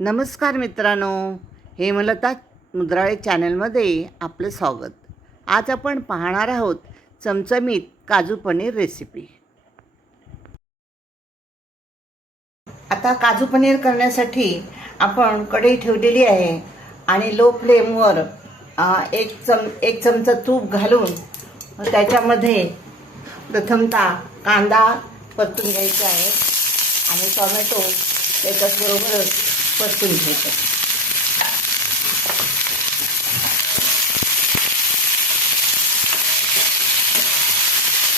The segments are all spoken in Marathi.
नमस्कार मित्रांनो, हेमलता मुद्राळे चॅनलमध्ये आपलं स्वागत. आज आपण पाहणार आहोत चमचमीत काजू पनीर रेसिपी. आता काजू पनीर करण्यासाठी आपण कढई ठेवलेली आहे आणि लो फ्लेमवर एक चमचा तूप घालून त्याच्यामध्ये प्रथमतः कांदा परतून घ्यायचा आहे आणि टोमॅटो त्याच्याबरोबरच परतून घ्यायचं.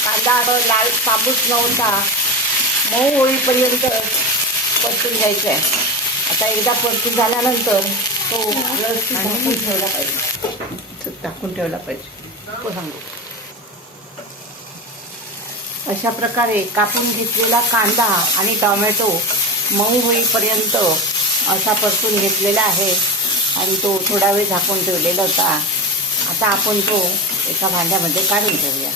कांदा लाल तांबूस न होता मऊ होईपर्यंत परतून घ्यायचं आहे. आता एकदा परतून झाल्यानंतर तो व्यवस्थित टाकून ठेवला पाहिजे. तो सांगू अशा प्रकारे कापून घेतलेला कांदा आणि टोमॅटो मऊ होईपर्यंत असा परतून घेतलेला आहे आणि तो थोडा वेळ झाकून ठेवलेला होता. आता आपण तो एका भांड्यामध्ये काढून ठेवूया.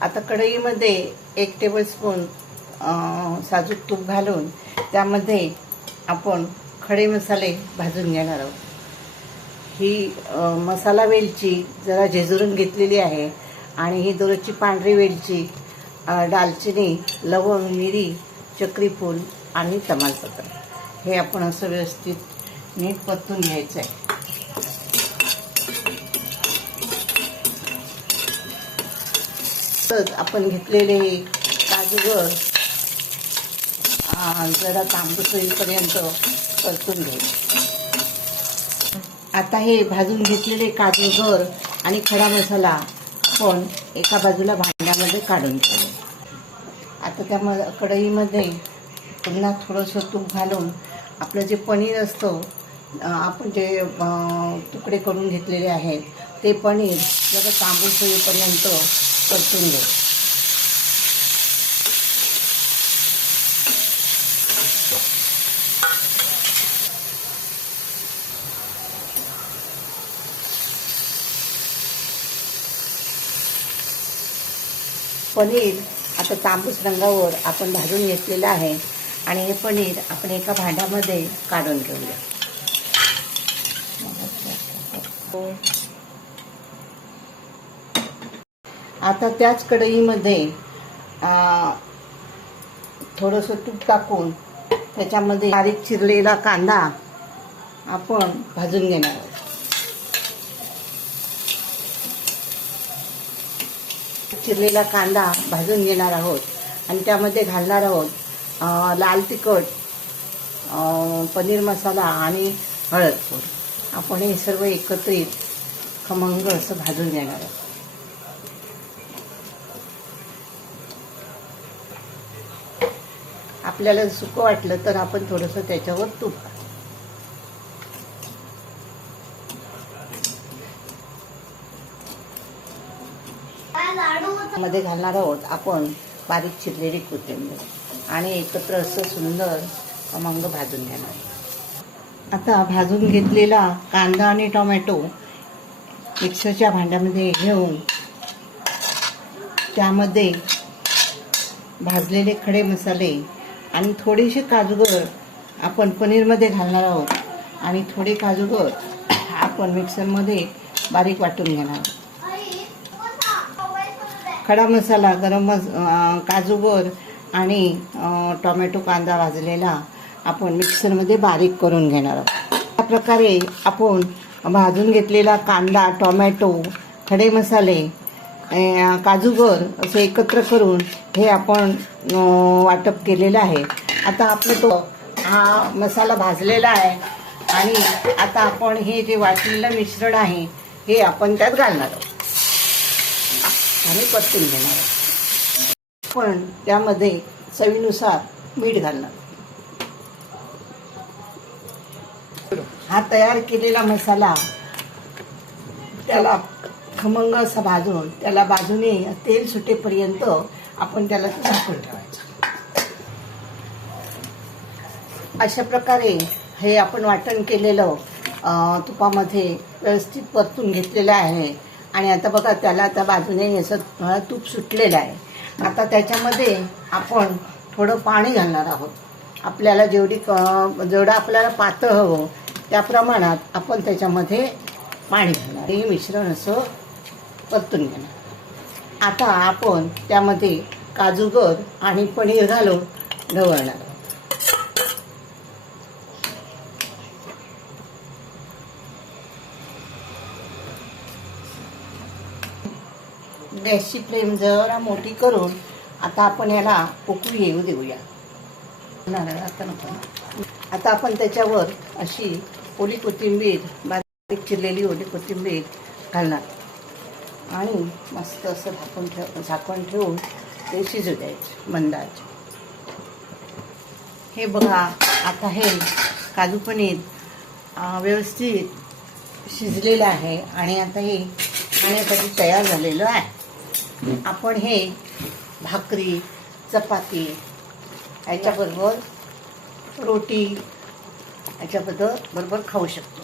आता कढईमध्ये 1 टेबलस्पून साजूक तूप घालून त्यामध्ये आपण खडे मसाले भाजून घेणार आहोत. ही मसाला वेलची जरा झेजुरून घेतलेली आहे आणि ही दोरची पांढरी वेलची, दालचिनी, लवंग, मिरी, चक्रीफूल आणि तमालपत्र हे आपण असं व्यवस्थित नीट परतून घ्यायचं आहे. तर आपण घेतलेले काजूगर जरा तांबूस होईपर्यंत परतून घ्यायचे. आता हे भाजून घेतलेले काजूगर आणि खडा मसाला आपण एका बाजूला भांड्यामध्ये काढून ठेवू. आता त्या कढईमध्ये पुन्हा थोडंसं तूप घालून आपलं जे पनीर असतं, आपण जे तुकडे करून घेतलेले आहेत ते पनीर जरा तांबूस होईपर्यंत परतून घेऊ. पनीर आता तांबूस रंगावर आपण भाजून घेतलेलं आहे आणि हे पनीर आपण एका भांड्यामध्ये काढून घेऊया. आता त्याच कढईमध्ये थोडंसं तूप टाकून त्याच्यामध्ये बारीक चिरलेला कांदा आपण भाजून घेणार आहोत. चिरलेला कांदा भाजून घेणार आहोत आणि त्यामध्ये घालणार आहोत लाल तिखट, पनीर मसाला आणि हळद पूड. आपण हे सर्व एकत्रित खमंग असं भाजून घेणार आहोत. आपल्याला सुकं वाटलं तर आपण थोडंसं त्याच्यावर तूप मध्ये घालणार आहोत आपण बारीक चिरलेली कोथिंबीर आणि एकत्र असं सुंदर खमंग भाजून घेणार. आता भाजून घेतलेला कांदा आणि टोमॅटो मिक्सरच्या भांड्यामध्ये घेऊन त्यामध्ये भाजलेले खडे मसाले आणि थोडेसे काजूगर आपण पनीरमध्ये घालणार आहोत आणि थोडे काजूगर आपण मिक्सरमध्ये बारीक वाटून घेणार आहोत. खडा मसाला, काजूगर आणि टोमॅटो कांदा भाजलेला आपण मिक्सरमध्ये बारीक करून घेणार आहोत. अशा प्रकारे आपण भाजून घेतलेला कांदा, टोमॅटो, खडे मसाले, काजूगर असं एकत्र करून हे आपण वाटप केलेलं आहे. आता आपलं हा मसाला भाजलेला आहे आणि आता आपण हे जे वाटलेलं मिश्रण आहे हे आपण त्यात घालणार आहोत आणि परतून घेणार आहोत. आपण त्यामध्ये चवीनुसार मीठ घालणार. हा तयार केलेला मसाला त्याला खमंग असा भाजून त्याला बाजूने तेल सुटेपर्यंत आपण त्याला झाकून ठेवायचं. अशा प्रकारे हे आपण वाटण केलेलं तुपामध्ये व्यवस्थित परतून घेतलेलं आहे आणि आता बघा त्याला आता बाजूने असं तूप सुटलेलं आहे. आता त्याच्यामध्ये आपण थोडं पाणी घालणार आहोत. आपल्याला जेवढं आपल्याला पातळ हवं त्या प्रमाणात आपण त्याच्यामध्ये पाणी घालणार. हे मिश्रण असं परतून घेणार. आता आपण त्यामध्ये काजूगर आणि पनीर घालून ढवळणार आहोत. गॅसची फ्लेम जरा मोठी करून आता आपण याला उकळी येऊ देऊया. आता आपण त्याच्यावर अशी ओली कोथिंबीर, बारीक चिरलेली ओली कोथिंबीर घालणार आणि मस्त असं झाकण ठेवून ते शिजू द्यायचे मंद आचेवर. हे बघा आता हे काजू पनीर व्यवस्थित शिजलेलं आहे आणि आता हे खाण्यासाठी तयार झालेलं आहे. आपण हे भाकरी, चपाती याच्याबरोबर, रोटी याच्याबरोबर खाऊ शकतो.